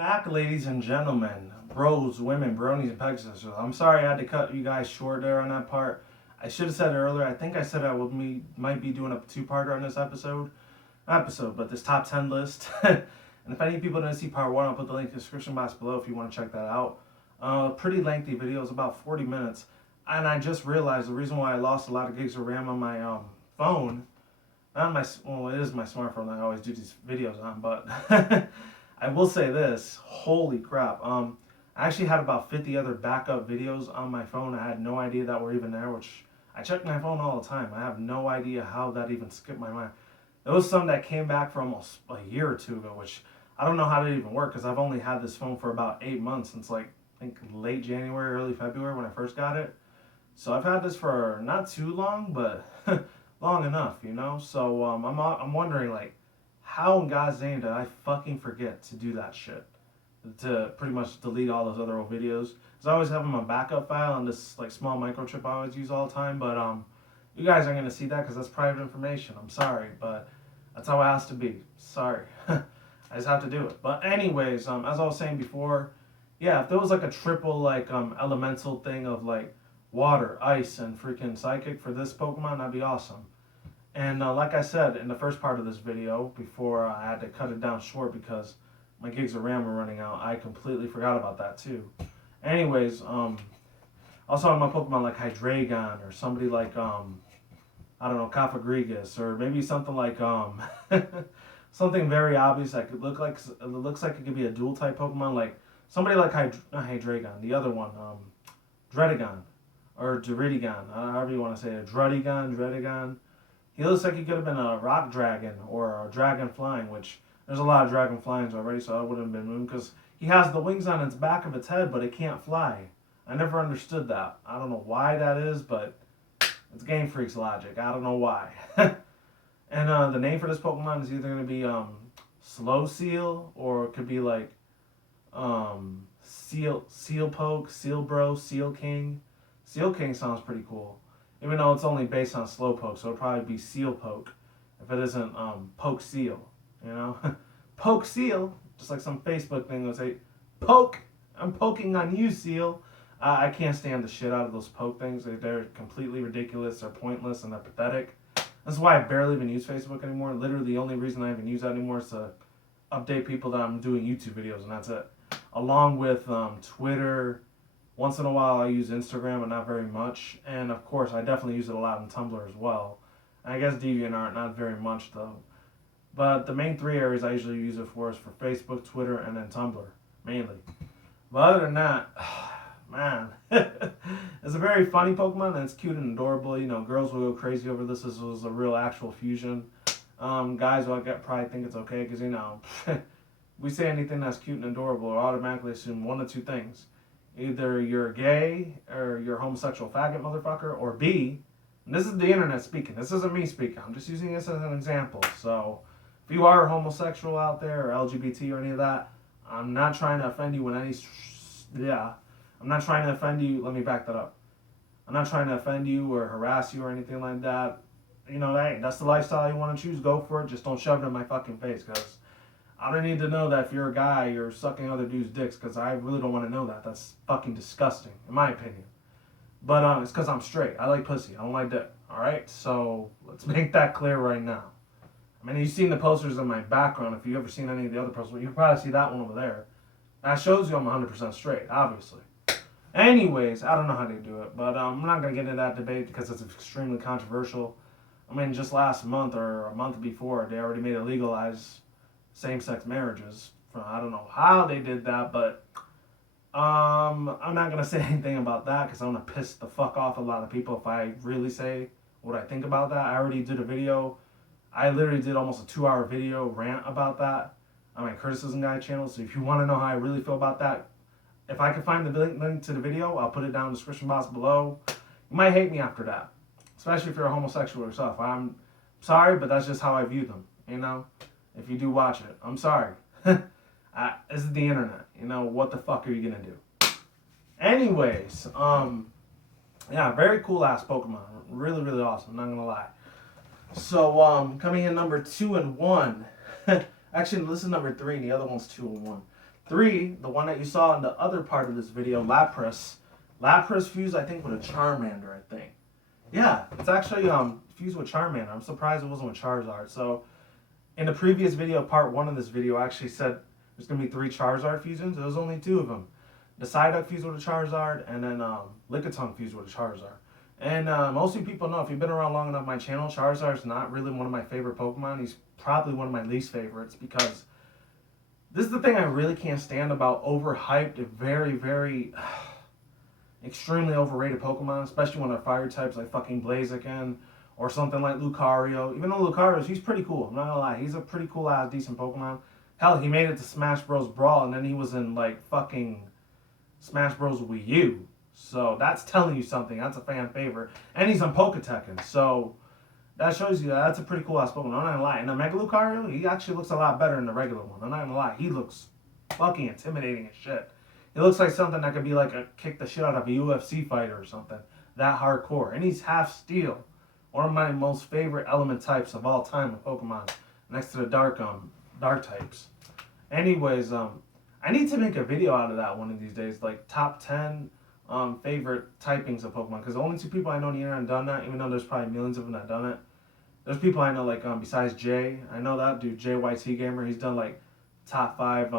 Back, ladies and gentlemen, bros, women, bronies, and pegasisters. I'm sorry I had to cut you guys short there on that part. I should have said it earlier. I think I said I might be doing a two-parter on this but this top 10 list. And if any people didn't see part one, I'll put the link in the description box below if you want to check that out. Pretty lengthy video. It's about 40 minutes. And I just realized the reason why I lost a lot of gigs of RAM on my phone, not my, well, it is my smartphone that I always do these videos on, but I will say this, holy crap. I actually had about 50 other backup videos on my phone. I had no idea that were even there, which I check my phone all the time. I have no idea how that even skipped my mind. There was some that came back for almost a year or two ago, which I don't know how that even worked because I've only had this phone for about 8 months since like I think late January, early February when I first got it. So I've had this for not too long, but long enough, you know. So I'm wondering like, how in God's name did I fucking forget to do that shit? To pretty much delete all those other old videos. Because I always have them on backup file on this like small microchip I always use all the time. But you guys aren't gonna see that because that's private information. I'm sorry, but that's how it has to be. Sorry, I just have to do it. But anyways, as I was saying before, yeah, if there was like a triple like elemental thing of like water, ice, and freaking psychic for this Pokemon, that'd be awesome. And like I said in the first part of this video, before I had to cut it down short because my gigs of RAM were running out, I completely forgot about that too. Anyways, I was talking about Pokemon like Hydreigon or somebody like, I don't know, Cofagrigus, or maybe something like, something very obvious that could look like, it looks like it could be a dual type Pokemon, like somebody like not Hydreigon, the other one, Dredigon, or Duridigon, however you want to say it, Dredigon. He looks like he could have been a rock dragon or a dragon flying, which there's a lot of dragon flyings already, so I wouldn't have been moved because he has the wings on its back of its head, but it can't fly. I never understood that. I don't know why that is, but it's Game Freak's logic. I don't know why. And the name for this Pokemon is either going to be Slow Seal, or it could be like Seal Poke, Seal Bro, Seal King. Seal King sounds pretty cool. Even though it's only based on Slowpoke, so it'll probably be Seal Poke if it isn't Poke Seal, you know? Poke Seal, just like some Facebook thing will say, Poke, I'm poking on you, Seal. I can't stand the shit out of those poke things. They're completely ridiculous, they're pointless, and they're pathetic. That's why I barely even use Facebook anymore. Literally the only reason I even use that anymore is to update people that I'm doing YouTube videos, and that's it. Along with Twitter. Once in a while I use Instagram, but not very much. And of course, I definitely use it a lot on Tumblr as well. And I guess DeviantArt, not very much though. But the main three areas I usually use it for is for Facebook, Twitter, and then Tumblr, mainly. But other than that, man, it's a very funny Pokemon, and it's cute and adorable. You know, girls will go crazy over this. This was a real actual fusion. Guys will probably think it's okay, because, you know, we say anything that's cute and adorable, or automatically assume one of two things. Either you're gay or you're a homosexual faggot motherfucker, or B, and this is the internet speaking, this isn't me speaking, I'm just using this as an example. So if you are a homosexual out there, or LGBT or any of that, I'm not trying to offend you I'm not trying to offend you, let me back that up. I'm not trying to offend you or harass you or anything like that. You know, hey, that's the lifestyle you want to choose, go for it, just don't shove it in my fucking face, because I don't need to know that if you're a guy, you're sucking other dudes' dicks, because I really don't want to know that. That's fucking disgusting, in my opinion. But it's because I'm straight. I like pussy. I don't like dick. Alright? So, let's make that clear right now. I mean, you've seen the posters in my background. If you've ever seen any of the other posters, you can probably see that one over there. That shows you I'm 100% straight, obviously. Anyways, I don't know how they do it, but I'm not going to get into that debate because it's extremely controversial. I mean, just last month or a month before, they already made it legalized same-sex marriages. I don't know how they did that, but I'm not going to say anything about that because I'm going to piss the fuck off a lot of people if I really say what I think about that. I already did a video. I literally did almost a 2-hour video rant about that on my Criticism Guy channel, so if you want to know how I really feel about that, if I can find the link to the video, I'll put it down in the description box below. You might hate me after that, especially if you're a homosexual yourself. I'm sorry, but that's just how I view them, you know? If you do watch it, I'm sorry. This is the internet. You know, what the fuck are you gonna do? Anyways, yeah, very cool ass Pokemon. Really, really awesome, not gonna lie. So, coming in number 2 and 1. Actually, this is number 3, and the other one's 2 and 1. 3, the one that you saw in the other part of this video, Lapras. Lapras fused, I think, with a Charmander, I think. Yeah, it's actually fused with Charmander. I'm surprised it wasn't with Charizard. So, in the previous video, part 1 of this video, I actually said there's going to be 3 Charizard fusions. There was only 2 of them. The Psyduck fused with a Charizard, and then Lickitung fused with a Charizard. And most of you people know, if you've been around long enough on my channel, Charizard's not really one of my favorite Pokemon. He's probably one of my least favorites because this is the thing I really can't stand about overhyped, very, very extremely overrated Pokemon, especially when they're fire types like fucking Blaziken or something like Lucario. Even though Lucario, he's pretty cool. I'm not gonna lie, he's a pretty cool ass decent Pokemon. Hell, he made it to Smash Bros. Brawl, and then he was in like fucking Smash Bros. Wii U. So that's telling you something. That's a fan favorite. And he's on Poketekken. So that shows you that's a pretty cool ass Pokemon. I'm not gonna lie. And the Mega Lucario, he actually looks a lot better than the regular one. I'm not gonna lie. He looks fucking intimidating as shit. He looks like something that could be like a kick the shit out of a UFC fighter or something. That hardcore. And he's half steel. One of my most favorite element types of all time in Pokemon. Next to the dark types. Anyways, I need to make a video out of that one of these days. Like top 10 favorite typings of Pokemon, because the only 2 people I know on the internet have done that, even though there's probably millions of them that have done it. There's people I know like besides Jay. I know that dude, JYT Gamer. He's done like top 5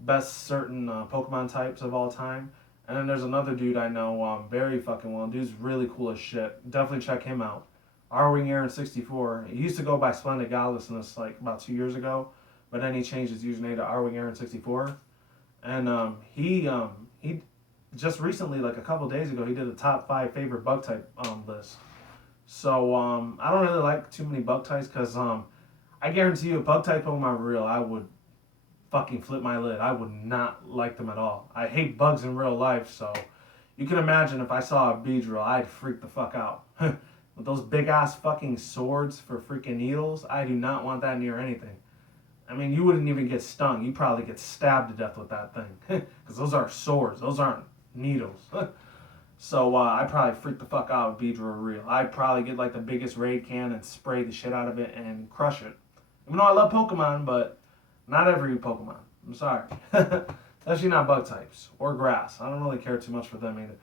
best certain Pokemon types of all time. And then there's another dude I know very fucking well. Dude's really cool as shit. Definitely check him out. R-Wing Aaron 64. He used to go by Splendid Godlessness like about 2 years ago, but then he changed his username to R-Wing Aaron 64. And he just recently, like a couple days ago, he did a top 5 favorite bug type list. So I don't really like too many bug types because I guarantee you, if bug type Pokemon were real, I would fucking flip my lid. I would not like them at all. I hate bugs in real life, so you can imagine if I saw a Beedrill, I'd freak the fuck out. With those big ass fucking swords for freaking needles, I do not want that near anything. I mean, you wouldn't even get stung. You'd probably get stabbed to death with that thing. Because those are swords. Those aren't needles. So I'd probably freak the fuck out if Beedrill real. I'd probably get like the biggest raid can and spray the shit out of it and crush it. Even though I love Pokemon, but not every Pokemon. I'm sorry. Especially not bug types or grass. I don't really care too much for them either.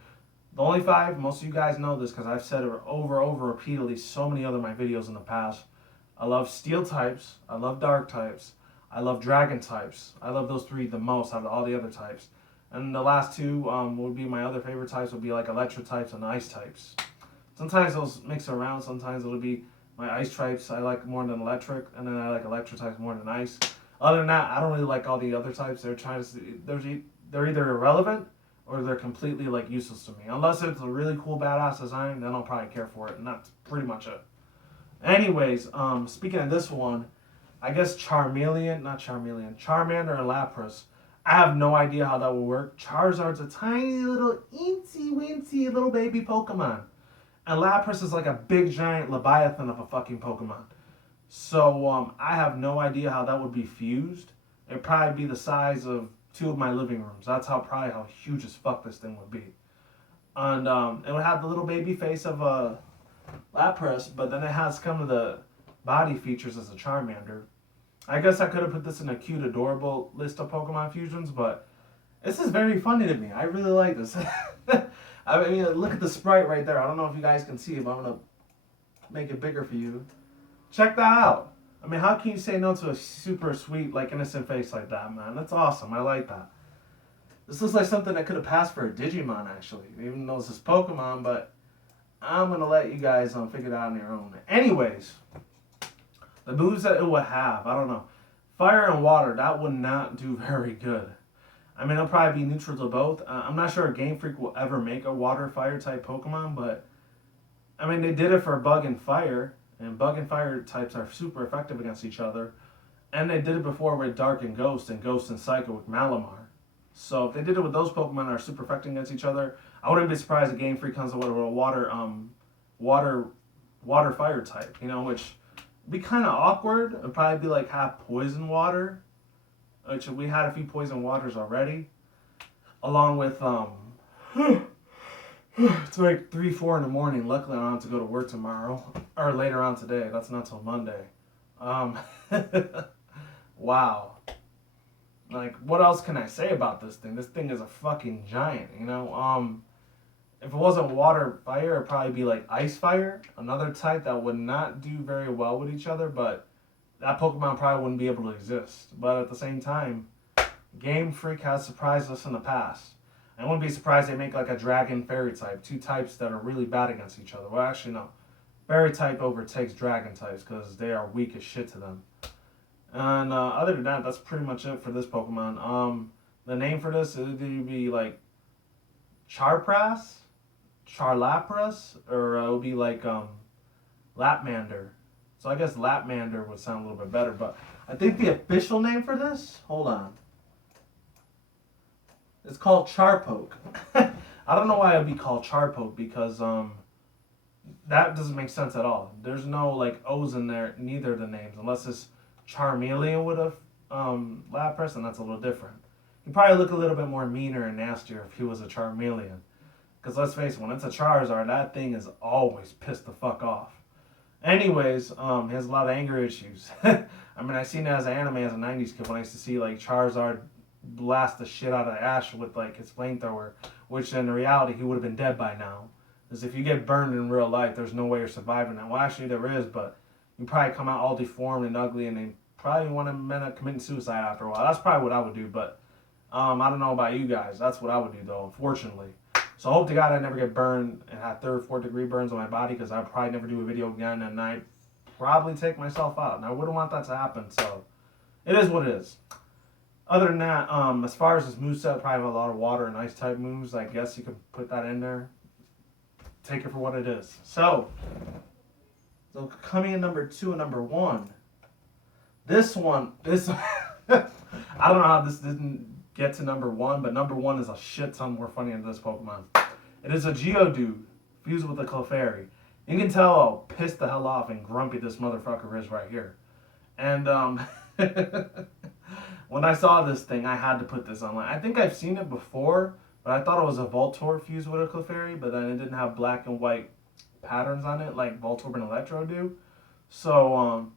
The only 5, most of you guys know this because I've said it over repeatedly so many other my videos in the past. I love steel types. I love dark types. I love dragon types. I love those 3 the most out of all the other types. And the last 2 would be my other favorite types would be like electro types and ice types. Sometimes those mix around. Sometimes it'll be my ice types I like more than electric, and then I like electro types more than ice. Other than that, I don't really like all the other types. They're either irrelevant or they're completely like useless to me. Unless it's a really cool badass design, then I'll probably care for it, and that's pretty much it. Anyways, speaking of this one, I guess Charmander and Lapras. I have no idea how that will work. Charizard's a tiny little eensy weensy little baby Pokemon. And Lapras is like a big giant Leviathan of a fucking Pokemon. So I have no idea how that would be fused. It'd probably be the size of 2 of my living rooms. That's probably how huge as fuck this thing would be. And it would have the little baby face of a Lapras, but then it has some of the body features as a Charmander. I guess I could have put this in a cute, adorable list of Pokemon fusions, but this is very funny to me. I really like this. I mean, look at the sprite right there. I don't know if you guys can see it, but I'm going to make it bigger for you. Check that out. I mean, how can you say no to a super sweet, like, innocent face like that, man? That's awesome. I like that. This looks like something that could have passed for a Digimon, actually. Even though this is Pokemon, but I'm going to let you guys figure it out on your own. Anyways, the moves that it would have, I don't know. Fire and water, that would not do very good. I mean, it'll probably be neutral to both. I'm not sure Game Freak will ever make a water-fire type Pokemon, but I mean, they did it for Bug and Fire, and Bug and Fire types are super effective against each other. And they did it before with Dark and Ghost and Psycho with Malamar. So if they did it with those Pokemon that are super effective against each other, I wouldn't be surprised if Game Freak comes up with a water fire type, you know, which would be kind of awkward. It'd probably be like half poison water, which we had a few poison waters already, along with it's like 3-4 in the morning. Luckily I don't have to go to work tomorrow or later on today. That's not till Monday. Wow. Like, what else can I say about this thing? This thing is a fucking giant, you know? If it wasn't water fire, it'd probably be like ice fire, another type that would not do very well with each other, but that Pokemon probably wouldn't be able to exist. But at the same time, Game Freak has surprised us in the past. I wouldn't be surprised they make like a dragon fairy type, two types that are really bad against each other. Well, actually, no. Fairy type overtakes dragon types because they are weak as shit to them. And other than that, that's pretty much it for this Pokemon. The name for this is going to be like Charpras, Charlapras, or it would be like Lapmander. So I guess Lapmander would sound a little bit better, but I think the official name for this, hold on. It's called Charpoke. I don't know why it'd be called Charpoke because that doesn't make sense at all. There's no like O's in there, neither of the names, unless it's Charmeleon with a Lapras, and that's a little different. He'd probably look a little bit more meaner and nastier if he was a Charmeleon. Because let's face it, when it's a Charizard, that thing is always pissed the fuck off. Anyways, he has a lot of anger issues. I mean, I seen it as an anime as a 90s kid when I used to see like Charizard blast the shit out of Ash with like his flamethrower, which in reality he would have been dead by now. Because if you get burned in real life, there's no way you're surviving that. Well, actually there is, but you probably come out all deformed and ugly, and they probably want to end up committing suicide after a while. That's probably what I would do, but I don't know about you guys. That's what I would do though, unfortunately. So I hope to God I never get burned and have 3rd or 4th degree burns on my body, because I'd probably never do a video again, and I'd probably take myself out. And I wouldn't want that to happen, so it is what it is. Other than that, as far as this moveset, probably have a lot of water and ice type moves. I guess you could put that in there. Take it for what it is. So coming in number 2 and number 1. This one, I don't know how this didn't get to number 1, but number 1 is a shit ton more funny than this Pokemon. It is a Geodude fused with a Clefairy. You can tell how pissed the hell off and grumpy this motherfucker is right here. And when I saw this thing, I had to put this online. I think I've seen it before, but I thought it was a Voltorb fused with a Clefairy, but then it didn't have black and white patterns on it like Voltorb and Electro do. So,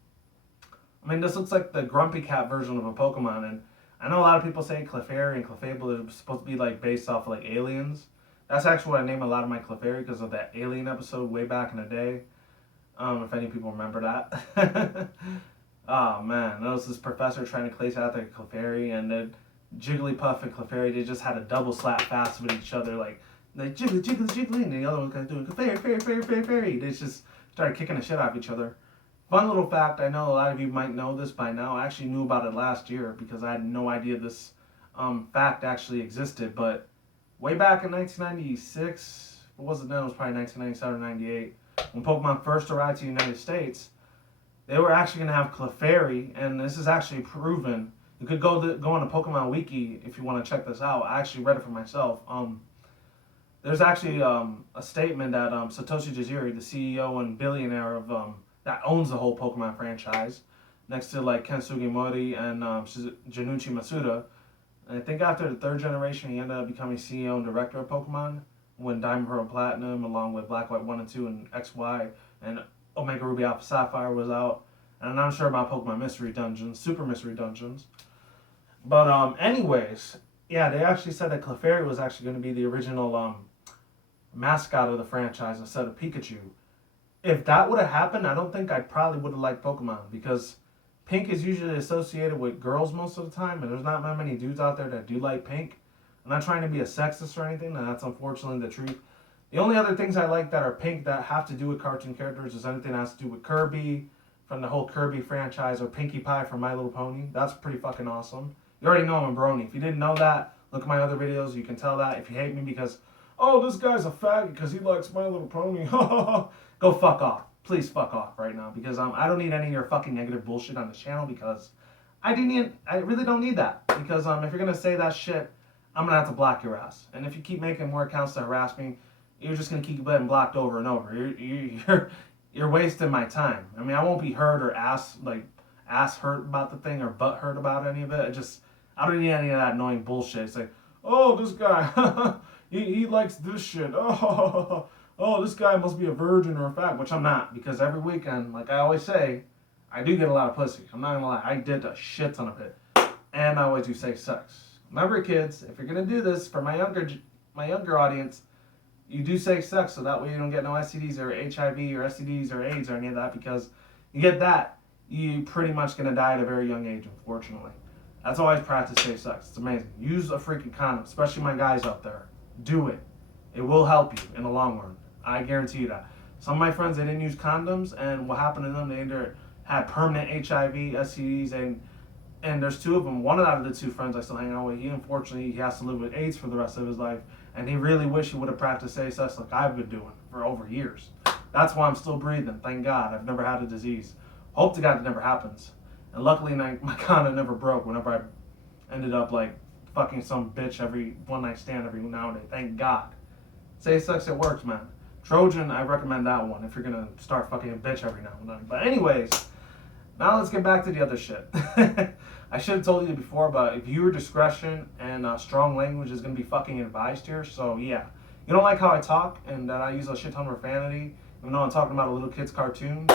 I mean, this looks like the Grumpy Cat version of a Pokemon, and I know a lot of people say Clefairy and Clefable are supposed to be like based off of like aliens. That's actually what I name a lot of my Clefairy, because of that Alien episode way back in the day. If any people remember that. Oh man, that was this professor trying to place out their Clefairy, and then Jigglypuff and Clefairy, they just had a double slap fast with each other, like jiggly, jiggly, jiggly, and the other one kind of doing Clefairy, fairy, fairy, fairy, fairy. They just started kicking the shit out of each other. Fun little fact, I know a lot of you might know this by now. I actually knew about it last year because I had no idea this fact actually existed. But way back in 1996, what was it then? It was probably 1997 or 98. When Pokemon first arrived to the United States, they were actually going to have Clefairy, and this is actually proven. You could go on a Pokemon Wiki if you want to check this out. I actually read it for myself. There's actually a statement that Satoshi Tajiri, the CEO and billionaire of that owns the whole Pokemon franchise, next to like Ken Sugimori and Junichi Masuda. And I think after the 3rd generation, he ended up becoming CEO and director of Pokemon when Diamond Pearl Platinum, along with Black White 1 and 2 and XY and Omega Ruby Alpha Sapphire was out. And I'm not sure about Pokemon Mystery Dungeons, Super Mystery Dungeons. But anyways, yeah, they actually said that Clefairy was actually going to be the original mascot of the franchise instead of Pikachu. If that would have happened, I don't think I probably would have liked Pokemon, because pink is usually associated with girls most of the time, and there's not that many dudes out there that do like pink. I'm not trying to be a sexist or anything, and that's unfortunately the truth. The only other things I like that are pink that have to do with cartoon characters is anything that has to do with Kirby from the whole Kirby franchise, or Pinkie Pie from My Little Pony. That's pretty fucking awesome. You already know I'm a brony. If you didn't know that, look at my other videos. You can tell that. If you hate me because, oh, this guy's a faggot because he likes My Little Pony, go fuck off. Please fuck off right now, because I don't need any of your fucking negative bullshit on this channel, because I really don't need that. Because if you're gonna say that shit, I'm gonna have to block your ass. And if you keep making more accounts to harass me, you're just gonna keep getting blocked over and over. You're wasting my time. I mean, I won't be hurt or ass hurt about the thing or butt hurt about any of it. I don't need any of that annoying bullshit. It's like, oh, this guy, he likes this shit. Oh, this guy must be a virgin or a fag, which I'm not, because every weekend, like I always say, I do get a lot of pussy. I'm not gonna lie, I did a shit ton of it. And I always do safe sex. Remember, kids, if you're gonna do this for my younger audience, you do safe sex so that way you don't get no STDs or HIV or STDs or AIDS or any of that, because you get that, you pretty much gonna die at a very young age, unfortunately. That's why I practice safe sex. It's amazing. Use a freaking condom, especially my guys out there. Do it. It will help you in the long run. I guarantee you that. Some of my friends, they didn't use condoms, and what happened to them, they either had permanent HIV, STDs, and there's two of them. One out of the two friends I still hang out with, he unfortunately he has to live with AIDS for the rest of his life, and he really wish he would have practiced safe sex like I've been doing for over years. That's why I'm still breathing. Thank God. I've never had a disease. Hope to God it never happens. And luckily my condom never broke whenever I ended up like fucking some bitch every one night stand every now and then. Thank God. Safe sex, it works, man. Trojan, I recommend that one if you're gonna start fucking a bitch every now and then. But anyways, now let's get back to the other shit. I should have told you before, but viewer discretion and strong language is going to be fucking advised here. So yeah, you don't like how I talk and that I use a shit ton of profanity, even though I'm talking about a little kid's cartoon.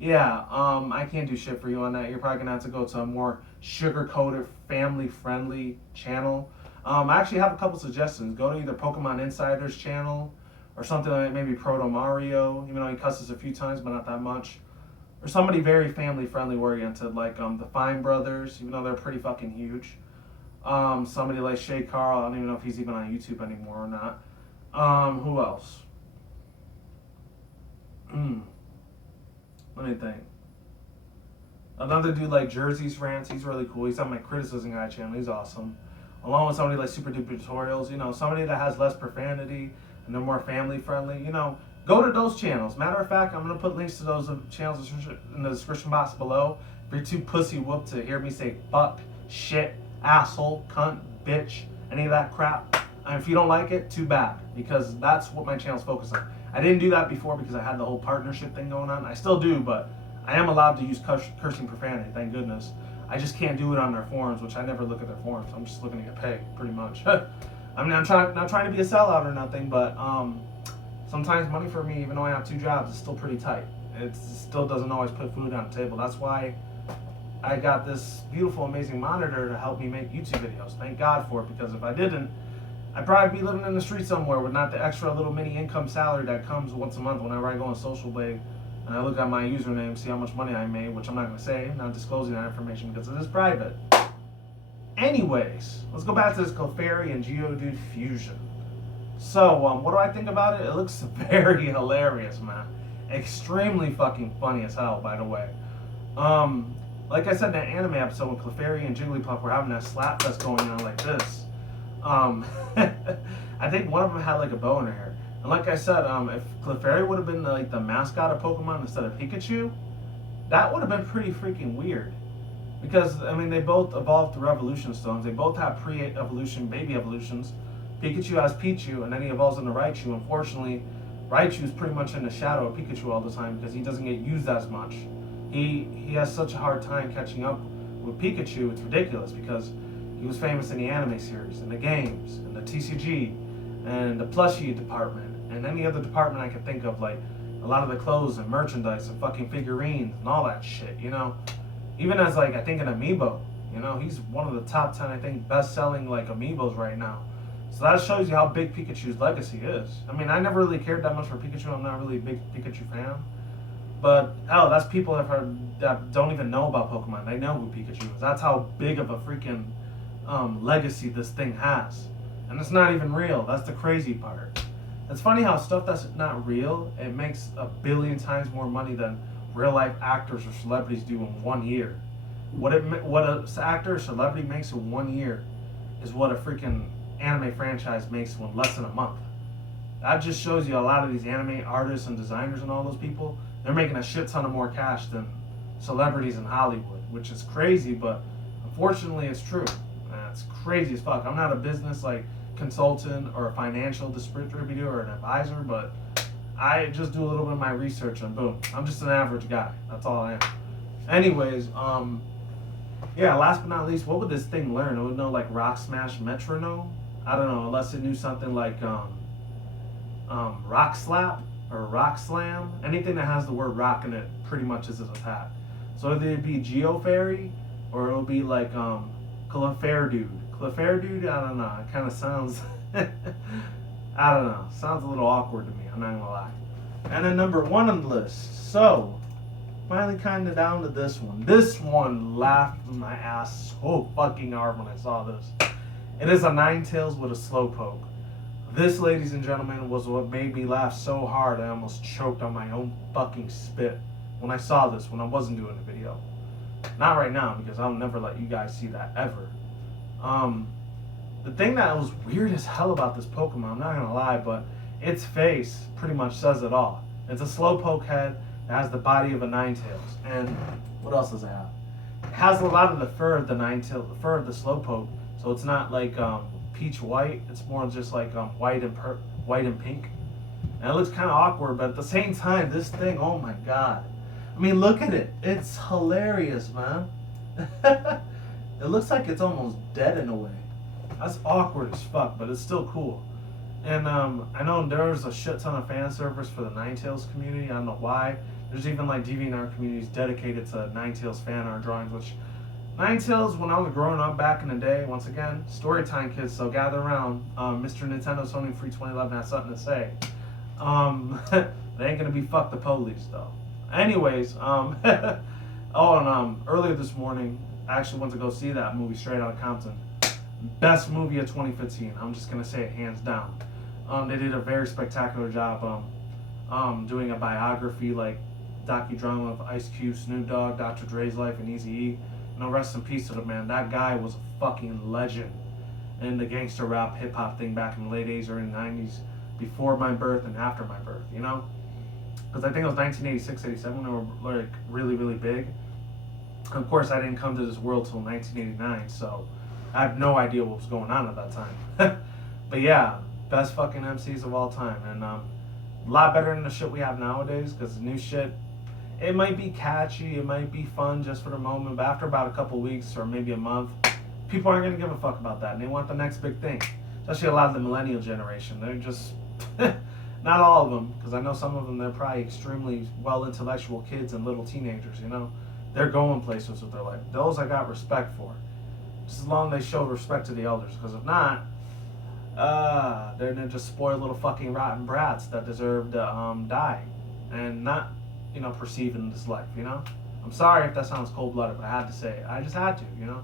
Yeah, I can't do shit for you on that. You're probably gonna have to go to a more sugar-coated, family-friendly channel. I actually have a couple suggestions. Go to either Pokemon Insider's channel or something like maybe Proto Mario, even though he cusses a few times, but not that much. Or somebody very family-friendly oriented, like the Fine Brothers, even though they're pretty fucking huge. Somebody like Shay Carl, I don't even know if he's even on YouTube anymore or not. Who else? Let me think. Another dude like Jersey's Rants, he's really cool. He's on my Criticism Guy channel, he's awesome. Along with somebody like Super Duper Tutorials, somebody that has less profanity and they're more family-friendly, go to those channels. Matter of fact, I'm going to put links to those channels in the description box below. If you're too pussy whooped to hear me say fuck, shit, asshole, cunt, bitch, any of that crap, and if you don't like it, too bad, because that's what my channel's focused on. I didn't do that before because I had the whole partnership thing going on. I still do, but I am allowed to use cursing profanity, thank goodness. I just can't do it on their forums, which I never look at their forums. I'm just looking to get paid, pretty much. I mean, I'm not trying to be a sellout or nothing, but sometimes money for me, even though I have two jobs, is still pretty tight. It still doesn't always put food on the table. That's why I got this beautiful, amazing monitor to help me make YouTube videos. Thank God for it, because if I didn't, I'd probably be living in the street somewhere with not the extra little mini income salary that comes once a month whenever I go on Social Blade and I look at my username, see how much money I made, which I'm not going to say, not disclosing that information because it is private. Anyways, let's go back to this Clefairy and Geodude fusion. So, what do I think about it? It looks very hilarious, man. Extremely fucking funny as hell, by the way. Like I said in that anime episode when Clefairy and Jigglypuff were having that slap fest going on like this, I think one of them had like a bow in her hair. And like I said, if Clefairy would have been like the mascot of Pokemon instead of Pikachu, that would have been pretty freaking weird. Because, I mean, they both evolved through evolution stones. They both have pre-evolution, baby evolutions. Pikachu has Pichu, and then he evolves into Raichu. Unfortunately, Raichu is pretty much in the shadow of Pikachu all the time because he doesn't get used as much. He has such a hard time catching up with Pikachu. It's ridiculous because he was famous in the anime series, in the games, in the TCG, and the plushie department, and any other department I could think of, like a lot of the clothes and merchandise and fucking figurines and all that shit, Even as like, I think an amiibo, he's one of the top 10, I think, best-selling like amiibos right now. So that shows you how big Pikachu's legacy is. I mean, I never really cared that much for Pikachu. I'm not really a big Pikachu fan. But, hell, that's people that don't even know about Pokemon. They know who Pikachu is. That's how big of a freaking legacy this thing has. And it's not even real. That's the crazy part. It's funny how stuff that's not real, it makes a billion times more money than real-life actors or celebrities do in 1 year. What an actor or celebrity makes in 1 year is what a freaking anime franchise makes in less than a month. That just shows you a lot of these anime artists and designers and all those people, they're making a shit ton of more cash than celebrities in Hollywood, which is crazy, but unfortunately it's true. It's crazy as fuck. I'm not a business consultant or a financial distributor or an advisor, but I just do a little bit of my research and boom, I'm just an average guy. That's all I am. Anyways, yeah, last but not least, what would this thing learn? It would know like Rock Smash Metronome? I don't know, unless it knew something like Rock Slap or Rock Slam. Anything that has the word rock in it pretty much is its attack. So either it'd be Geofairy or it'll be like Clefairy dude, I don't know. It kind of sounds, I don't know. Sounds a little awkward to me. I'm not gonna lie. And then number 1 on the list. So, finally kind of down to this one. This one laughed my ass so fucking hard when I saw this. It is a Ninetales with a slowpoke. This, ladies and gentlemen, was what made me laugh so hard I almost choked on my own fucking spit when I saw this, when I wasn't doing the video. Not right now, because I'll never let you guys see that ever. The thing that was weird as hell about this Pokemon, I'm not gonna lie, but its face pretty much says it all. It's a slowpoke head that has the body of a Ninetales. And what else does it have? It has a lot of the fur of the Ninetales, the fur of the slowpoke, so it's not like peach white. It's more just like white and pink. And it looks kind of awkward, but at the same time, this thing, oh my god. I mean, look at it. It's hilarious, man. It looks like it's almost dead in a way. That's awkward as fuck, but it's still cool. And I know there's a shit ton of fan service for the Ninetales community. I don't know why. There's even like DeviantArt communities dedicated to Ninetales fan art drawings, which Ninetales, when I was growing up back in the day, once again, story time kids, so gather around. Mr. Nintendo Sony Free 2011 has something to say. They ain't gonna be fuck the police though. Anyways, earlier this morning, I actually went to go see that movie, Straight Outta Compton. Best movie of 2015. I'm just gonna say it hands down. They did a very spectacular job doing a biography, like docudrama of Ice Cube, Snoop Dogg, Dr. Dre's life, and Eazy-E. Rest in peace to the man. That guy was a fucking legend in the gangster rap hip hop thing back in the late 80s, early 90s, before my birth and after my birth, you know? Because I think it was 1986, 87 when they were like really, really big. Of course, I didn't come to this world till 1989, so I have no idea what was going on at that time. But yeah, best fucking MCs of all time. And a lot better than the shit we have nowadays, because the new shit, it might be catchy, it might be fun just for the moment, but after about a couple weeks or maybe a month, people aren't going to give a fuck about that, and they want the next big thing. Especially a lot of the millennial generation. They're just, not all of them, because I know some of them, they're probably extremely well-intellectual kids and little teenagers, you know? They're going places with their life. Those I got respect for. Just as long as they show respect to the elders, because if not, they're just spoiled little fucking rotten brats that deserve to die and not, you know, perceive in this life, you know? I'm sorry if that sounds cold-blooded, but I had to say it. I just had to, you know?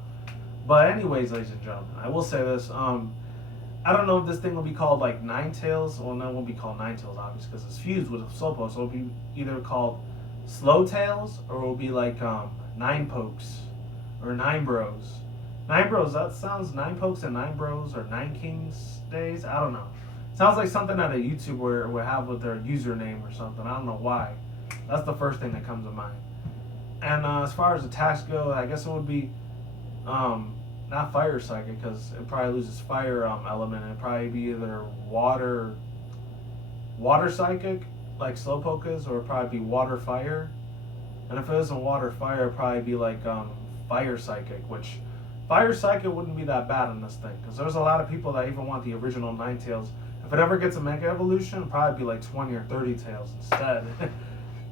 But anyways, ladies and gentlemen, I will say this. I don't know if this thing will be called like Ninetales. Well, no, it won't be called Ninetales, obviously, because it's fused with a Slowpoke. So it'll be either called Slowtails or it'll be like Nine Pokes or Nine Bros. Nine Bros, that sounds Nine Pokes and Nine Bros or Nine Kings days. I don't know. Sounds like something that a YouTuber would have with their username or something. I don't know why. That's the first thing that comes to mind. And as far as attacks go, I guess it would be not fire psychic, because it probably loses fire element. It'd probably be either water psychic, like Slowpoke is, or it'd probably be water fire. And if it isn't water fire, it'd probably be like fire psychic, which fire psychic wouldn't be that bad in this thing, because there's a lot of people that even want the original Ninetales. If it ever gets a Mega Evolution, it'd probably be like 20 or 30 tails instead.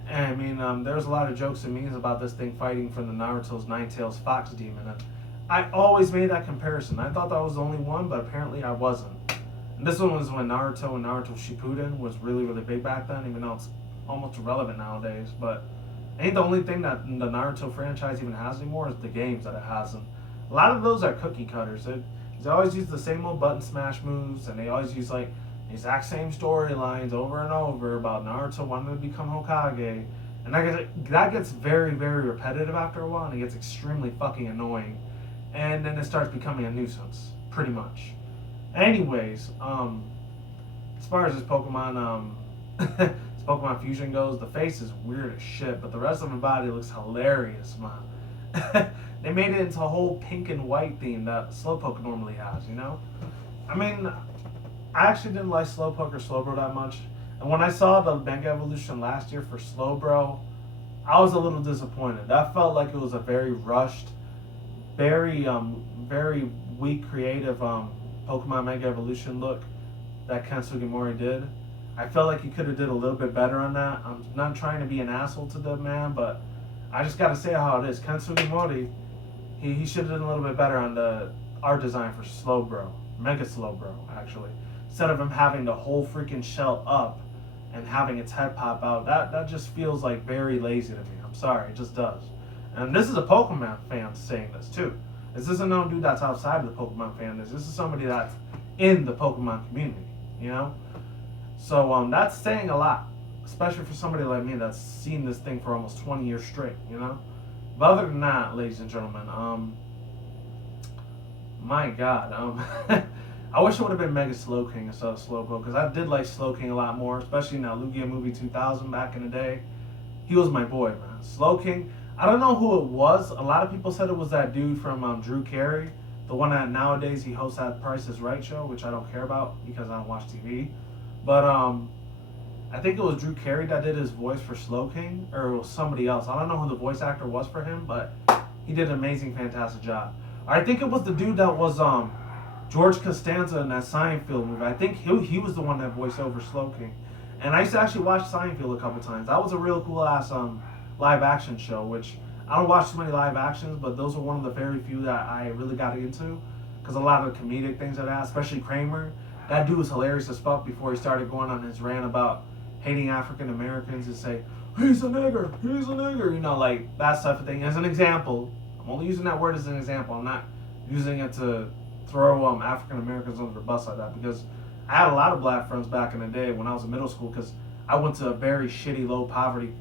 And I mean, there's a lot of jokes and memes about this thing fighting from the Naruto's Ninetales Fox Demon. And I always made that comparison. I thought that was the only one, but apparently I wasn't. And this one was when Naruto and Naruto Shippuden was really, really big back then, even though it's almost irrelevant nowadays. But ain't the only thing that the Naruto franchise even has anymore is the games that it has. And a lot of those are cookie cutters. They always use the same old button smash moves, and they always use like the exact same storylines over and over about Naruto wanting to become Hokage. And that gets very, very repetitive after a while, and it gets extremely fucking annoying. And then it starts becoming a nuisance, pretty much. Anyways, as far as this Pokemon, this Pokemon fusion goes, the face is weird as shit, but the rest of the body looks hilarious, man. They made it into a whole pink and white theme that Slowpoke normally has, you know? I mean, I actually didn't like Slowpoke or Slowbro that much. And when I saw the Mega Evolution last year for Slowbro, I was a little disappointed. That felt like it was a very rushed, very weak creative Pokemon Mega Evolution look that Ken Sugimori did. I felt like he could have did a little bit better on that. I'm not trying to be an asshole to the man, but I just gotta say how it is. Ken Sugimori, He should have done a little bit better on the art design for Slowbro, Mega Slowbro, actually. Instead of him having the whole freaking shell up and having its head pop out, that just feels like very lazy to me. I'm sorry, it just does. And this is a Pokemon fan saying this too. This isn't no dude that's outside of the Pokemon fan. This is somebody that's in the Pokemon community, you know? So that's saying a lot, especially for somebody like me that's seen this thing for almost 20 years straight, you know? But other than that, ladies and gentlemen, my God, I wish it would have been Mega Slowking instead of Slowpoke, because I did like Slowking a lot more, especially in that Lugia movie 2000 back in the day. He was my boy, man. Slowking, I don't know who it was. A lot of people said it was that dude from Drew Carey, the one that nowadays he hosts that Price is Right show, which I don't care about because I don't watch TV. But I think it was Drew Carey that did his voice for Slowking, or it was somebody else. I don't know who the voice actor was for him, but he did an amazing, fantastic job. I think it was the dude that was George Costanza in that Seinfeld movie. I think he was the one that voiced over Slowking. And I used to actually watch Seinfeld a couple times. That was a real cool ass live action show, which I don't watch too many live actions, but those were one of the very few that I really got into. Because a lot of the comedic things that I had, especially Kramer, that dude was hilarious as fuck before he started going on his rant about hating African Americans and say, he's a nigger, you know, like that type of thing. As an example, I'm only using that word as an example. I'm not using it to throw African Americans under the bus like that, because I had a lot of black friends back in the day when I was in middle school, because I went to a very shitty, low poverty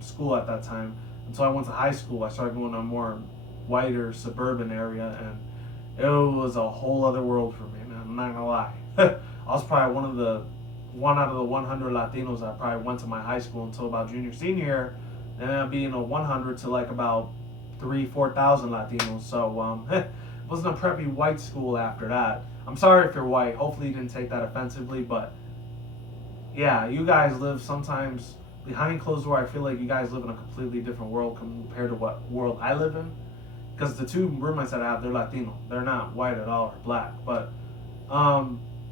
school at that time. Until I went to high school, I started going to a more whiter suburban area, and it was a whole other world for me, man. I'm not gonna lie. I was probably one out of the 100 Latinos that probably went to my high school until about junior, senior year, and then being a 100 to like about 4,000 Latinos. So it wasn't a preppy white school after that. I'm sorry if you're white. Hopefully you didn't take that offensively, but yeah, you guys live sometimes behind closed door. I feel like you guys live in a completely different world compared to what world I live in. Because the two roommates that I have, they're Latino. They're not white at all or black, but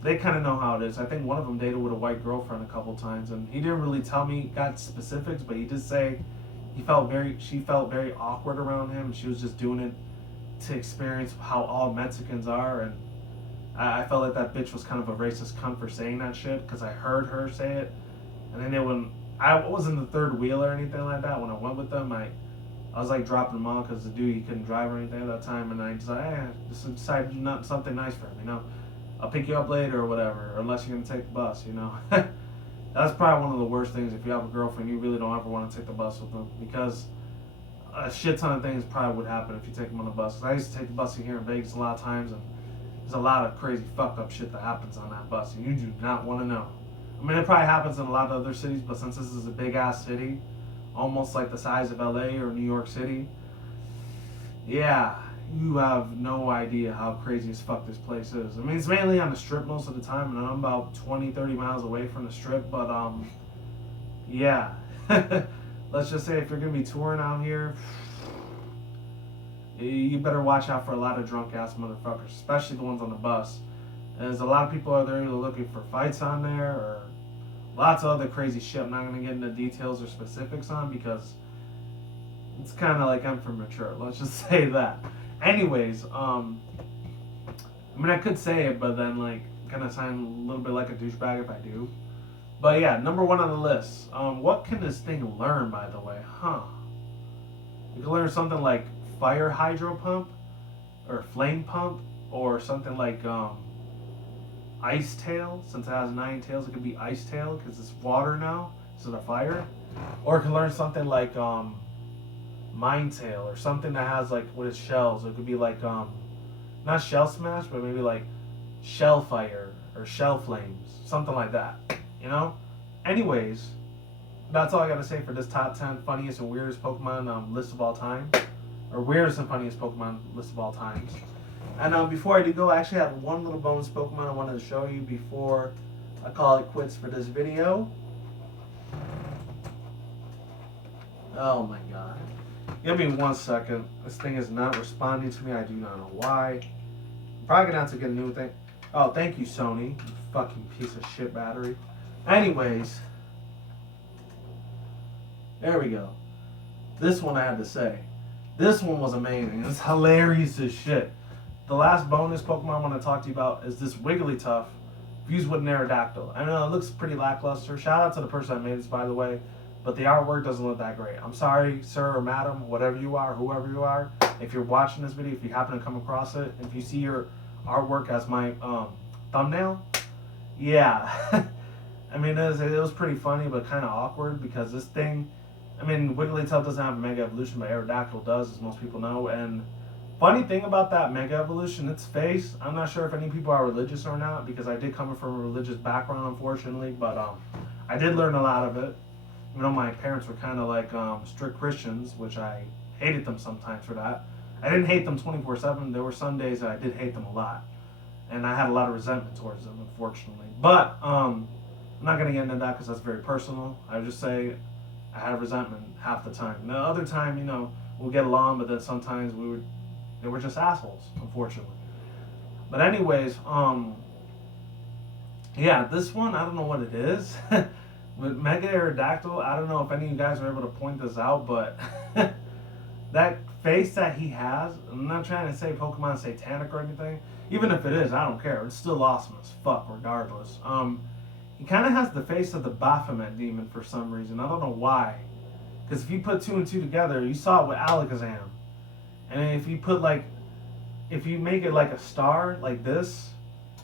they kind of know how it is. I think one of them dated with a white girlfriend a couple times, and he didn't really tell me got specifics, but he did say she felt very awkward around him. She was just doing it to experience how all Mexicans are, and I felt like that bitch was kind of a racist cunt for saying that shit, because I heard her say it. And then when I wasn't the third wheel or anything like that, when I went with them, I was like dropping them off because the dude, he couldn't drive or anything at that time, and I just like, just decided to do something nice for him, you know. I'll pick you up later or whatever, or unless you're gonna take the bus, you know. That's probably one of the worst things. If you have a girlfriend, you really don't ever want to take the bus with them, because a shit ton of things probably would happen if you take them on the bus. 'Cause I used to take the bus here in Vegas a lot of times, and there's a lot of crazy fucked up shit that happens on that bus, and you do not want to know. I mean, it probably happens in a lot of other cities, but since this is a big ass city, almost like the size of LA or New York City, yeah, you have no idea how crazy as fuck this place is. I mean, it's mainly on the strip most of the time, and I'm about 20-30 miles away from the strip, but yeah. Let's just say if you're gonna be touring out here, you better watch out for a lot of drunk ass motherfuckers, especially the ones on the bus. There's a lot of people out there either looking for fights on there or lots of other crazy shit I'm not gonna get into details or specifics on, because it's kind of like I'm for mature. Let's just say that. Anyways, I mean, I could say it, but then like kind of sound a little bit like a douchebag if I do. But yeah, number one on the list. What can this thing learn, by the way? You can learn something like fire hydro pump, or flame pump, or something like ice tail. Since it has 9 tails, it could be ice tail because it's water now instead of fire. Or it can learn something like mine tail, or something that has like with its shells. It could be like not shell smash, but maybe like shell fire or shell flames, something like that. You know? Anyways, that's all I gotta say for this top 10 funniest and weirdest Pokemon list of all time. Or weirdest and funniest Pokemon list of all times. And before I do go, I actually have one little bonus Pokemon I wanted to show you before I call it quits for this video. Oh my god. Give me 1 second. This thing is not responding to me. I do not know why. I'm probably gonna have to get a new thing. Oh, thank you, Sony. You fucking piece of shit battery. Anyways. There we go. This one I had to say. This one was amazing. It's hilarious as shit. The last bonus Pokemon I want to talk to you about is this Wigglytuff fused with an Aerodactyl. I know it looks pretty lackluster. Shout out to the person that made this, by the way, but the artwork doesn't look that great. I'm sorry, sir or madam, whatever you are, whoever you are. If you're watching this video, if you happen to come across it, if you see your artwork as my thumbnail, yeah. I mean, it was pretty funny, but kind of awkward because this thing, I mean, Wigglytuff doesn't have a Mega Evolution, but Aerodactyl does, as most people know. And funny thing about that Mega Evolution, its face, I'm not sure if any people are religious or not, because I did come from a religious background, unfortunately, but I did learn a lot of it. You know, my parents were kind of like strict Christians, which I hated them sometimes for that. I didn't hate them 24/7. There were some days that I did hate them a lot, and I had a lot of resentment towards them, unfortunately. But I'm not going to get into that because that's very personal. I would just say I had resentment half the time. The other time, you know, we'll get along, but then sometimes they were just assholes, unfortunately. But anyways, yeah, this one, I don't know what it is. With Mega Aerodactyl, I don't know if any of you guys are able to point this out, but that face that he has, I'm not trying to say Pokemon satanic or anything. Even if it is, I don't care. It's still awesome as fuck regardless. He kind of has the face of the Baphomet demon for some reason. I don't know why. Because if you put 2 and 2 together, you saw it with Alakazam. And if you make it like a star, like this,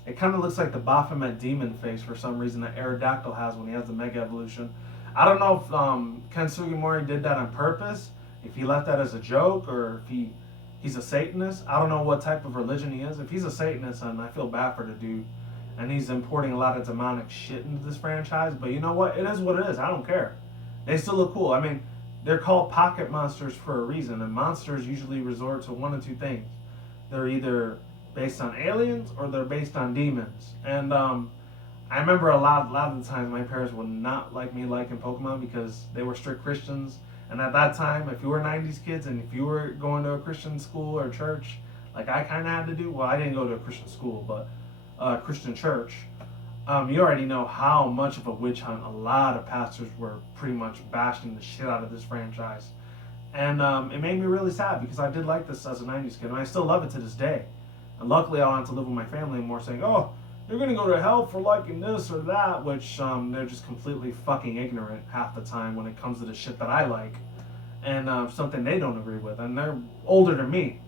it kind of looks like the Baphomet demon face for some reason that Aerodactyl has when he has the Mega Evolution. I don't know if Ken Sugimori did that on purpose, if he left that as a joke, or if he's a Satanist. I don't know what type of religion he is. If he's a Satanist, then I feel bad for the dude. And he's importing a lot of demonic shit into this franchise. But you know what? It is what it is. I don't care. They still look cool. I mean, they're called pocket monsters for a reason. And monsters usually resort to one of two things. They're either based on aliens or they're based on demons. And I remember a lot of the times my parents would not like me liking Pokemon because they were strict Christians. And at that time, if you were 90s kids and if you were going to a Christian school or church, like I kind of had to do, well, I didn't go to a Christian school, but Christian church, you already know how much of a witch hunt a lot of pastors were pretty much bashing the shit out of this franchise. And it made me really sad because I did like this as a 90s kid, and I still love it to this day. And luckily I don't have to live with my family anymore saying, oh, you're going to go to hell for liking this or that, which they're just completely fucking ignorant half the time when it comes to the shit that I like. And something they don't agree with. And they're older than me.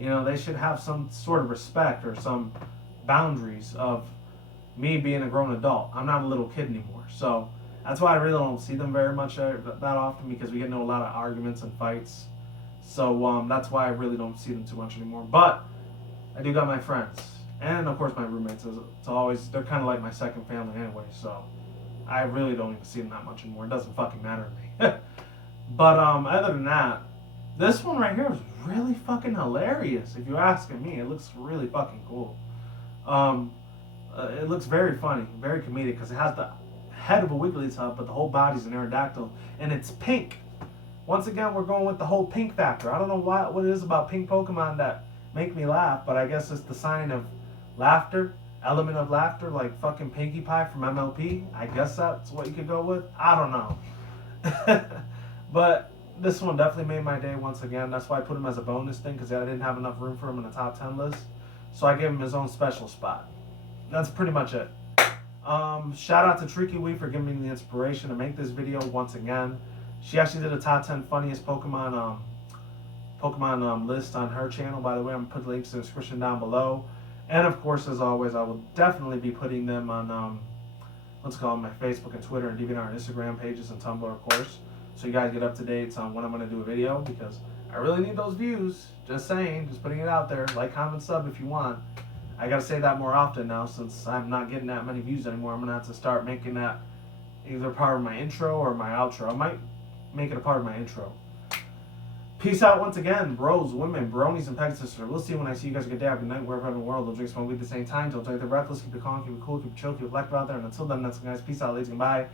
You know, they should have some sort of respect or some boundaries of me being a grown adult. I'm not a little kid anymore. So that's why I really don't see them very much that often, because we get into a lot of arguments and fights. So that's why I really don't see them too much anymore. But I do got my friends. And of course my roommates. They're kind of like my second family anyway. So I really don't even see them that much anymore. It doesn't fucking matter to me. But other than that, this one right here is really fucking hilarious. If you're asking me, it looks really fucking cool. It looks very funny, very comedic, because it has the head of a Wigglytuff, but the whole body's an Aerodactyl, and it's pink. Once again, we're going with the whole pink factor. I don't know what it is about pink Pokemon that make me laugh, but I guess it's the sign of laughter, element of laughter, like fucking Pinkie Pie from MLP. I guess that's what you could go with. I don't know. But this one definitely made my day once again. That's why I put him as a bonus thing, because I didn't have enough room for him in the top 10 list. So I gave him his own special spot. That's pretty much it. Shout out to Tricky Wee for giving me the inspiration to make this video once again. She actually did a top 10 funniest Pokemon list on her channel. By the way, I'm going to put links in the description down below. And of course, as always, I will definitely be putting them on my Facebook and Twitter and DeviantArt and Instagram pages and Tumblr, of course. So you guys get up to date on when I'm going to do a video, because I really need those views. Just saying, just putting it out there. Like, comment, sub if you want. I got to say that more often now, since I'm not getting that many views anymore. I'm going to have to start making that either part of my intro or my outro. I might make it a part of my intro. Peace out once again, bros, women, bronies, and pegasisters. We'll see you when I see you guys. Good day, have a good night, wherever in the world. Don't drink, smoke weed at the same time. Don't take the reckless. Keep it calm, keep it cool, keep it chill, keep it collective out there. And until then, that's it, guys. Peace out, ladies, and bye.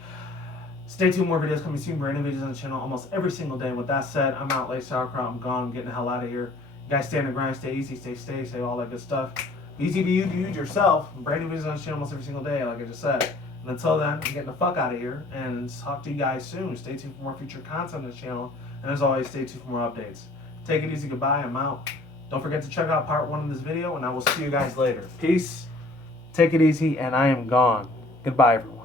Stay tuned, more videos coming soon. Brand new videos on the channel almost every single day. With that said, I'm out, late sauerkraut. I'm gone. I'm getting the hell out of here. You guys stay on the grind, stay easy, stay safe, say all that good stuff. Be easy, be you, do you yourself. Brand new videos on the channel almost every single day, like I just said. And until then, I'm getting the fuck out of here. And talk to you guys soon. Stay tuned for more future content on this channel. And as always, stay tuned for more updates. Take it easy. Goodbye. I'm out. Don't forget to check out part 1 of this video, and I will see you guys later. Peace. Take it easy, and I am gone. Goodbye, everyone.